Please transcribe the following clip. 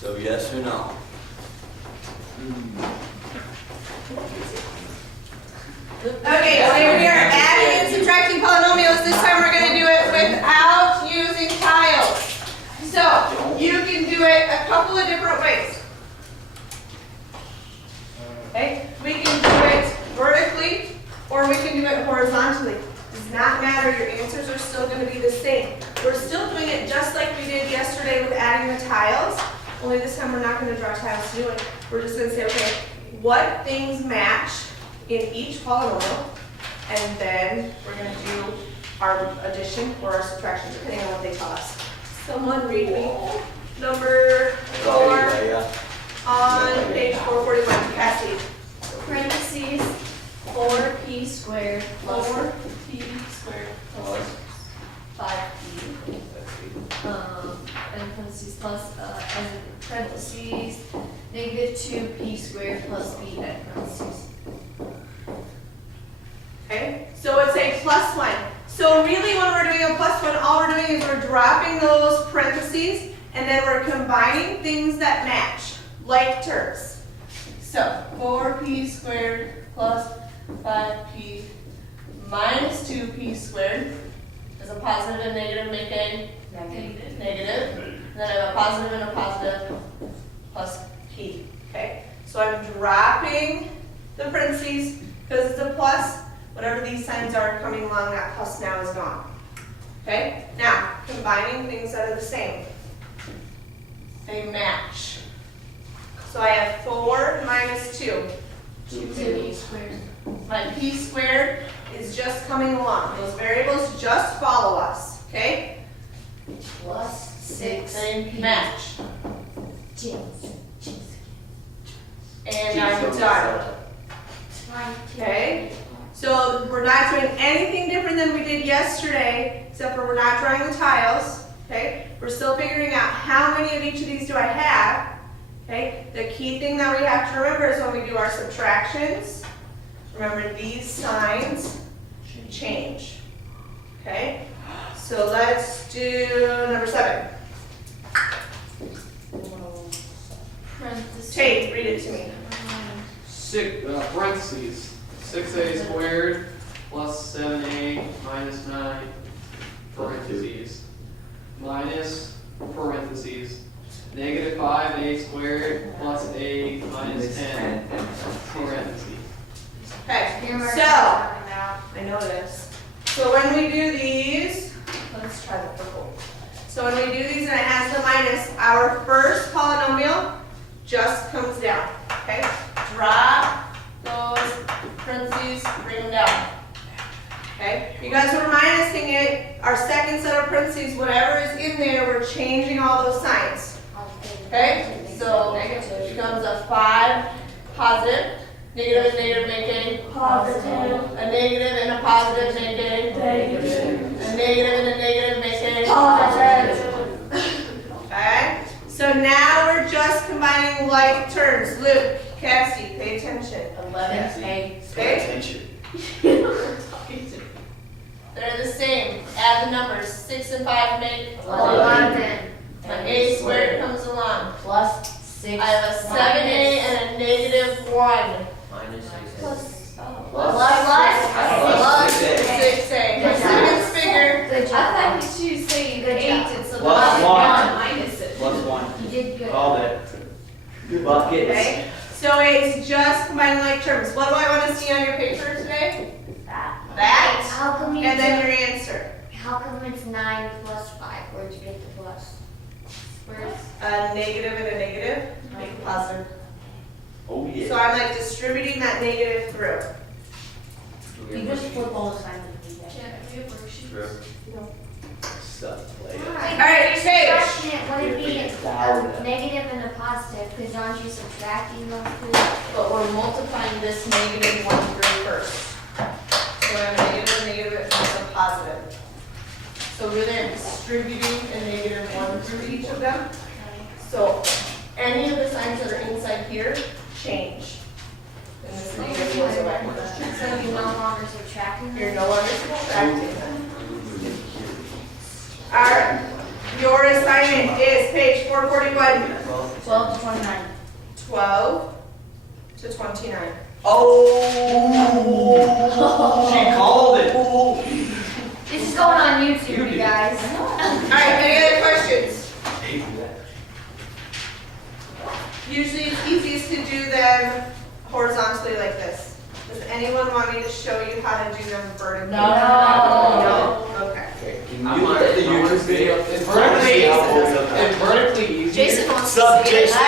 So yes or no? Okay, so here we are adding and subtracting polynomials. This time we're going to do it without using tiles. So you can do it a couple of different ways. Okay, we can do it vertically or we can do it horizontally. Does not matter, your answers are still going to be the same. We're still doing it just like we did yesterday with adding the tiles, only this time we're not going to draw tiles to do it. We're just going to say, okay, what things match in each polynomial, and then we're going to do our addition or our subtraction, depending on what they tell us. Someone read me number 4 on page 441, Cassie. Parentheses, 4p squared plus 4p squared plus 5p. And parentheses plus, and parentheses, negative 2p squared plus b and parentheses. Okay, so it's a plus one. So really when we're doing a plus one, all we're doing is we're dropping those parentheses and then we're combining things that match, like terms. So 4p squared plus 5p minus 2p squared is a positive and negative make a negative. And then I have a positive and a positive plus p. Okay, so I'm dropping the parentheses because it's a plus. Whatever these signs are coming along, that plus now is gone. Okay? Now, combining things that are the same. They match. So I have 4 minus 2. 2p squared. My p squared is just coming along. Those variables just follow us. Okay? Plus 6. They match. Jeez. And I'm done. Okay? So we're not doing anything different than we did yesterday, except for we're not drawing the tiles, okay? We're still figuring out how many of each of these do I have, okay? The key thing that we have to remember is when we do our subtractions, remember these signs change, okay? So let's do number 7. Parentheses. Tate, read it to me. Parentheses. 6a squared plus 7a minus 9 parentheses minus parentheses negative 5a squared plus a minus 10 parentheses. Okay, so, I know this. So when we do these, let's try the purple. So when we do these and it has the minus, our first polynomial just comes down, okay? Drop those parentheses, bring them down. Okay? Because we're minusing it, our second set of parentheses, whatever is in there, we're changing all those signs. Okay? So it becomes a 5 positive, negative and negative make a positive, a negative and a positive make a negative, a negative and a negative make a positive. Okay? So now we're just combining like terms. Luke, Cassie, pay attention. 11a. Pay attention. They're the same. Add the numbers. 6 and 5 make 11. My a squared comes along. Plus 6. I have a 7a and a negative 1. Minus 6a. Plus. Plus 6a. My second's bigger. Good job. I thought you should say Good 8 job. and so Plus the one. minus it. Plus 1. You did good. Called it. Buckets. Okay? So it's just combining like terms. What do I want to see on your paper today? That. How come you And then your answer. How come it's 9 plus 5? Where'd you get the plus? Where's A negative and a negative make a positive. Oh So yeah. I'm like distributing that negative through. You just flip all the signs and do that. Jen, we have worksheets. True. Stuff to play. Alright, Sage. subtraction it? Would it be a negative and a positive? Because aren't you subtracting those two? But we're multiplying this negative 1 through first. So I have a negative and a positive. So really I'm distributing a negative 1 through each of them. So any of the signs that are inside here change. And this negative goes away. So you're no longer subtracting You're them? no longer subtracting them. Alright, your assignment is page 441. 12 to 29. 12 to 29. Oh, she called it. This is going on YouTube, you guys. Alright, any other questions? Usually it's easiest to do them horizontally like this. Does anyone want me to show you how to do them vertically? No. No? Okay. Okay, can I'm you on look at the it. I wanna YouTube see video? it. It's vertically easier. Jason wants to Sub see it. Jason.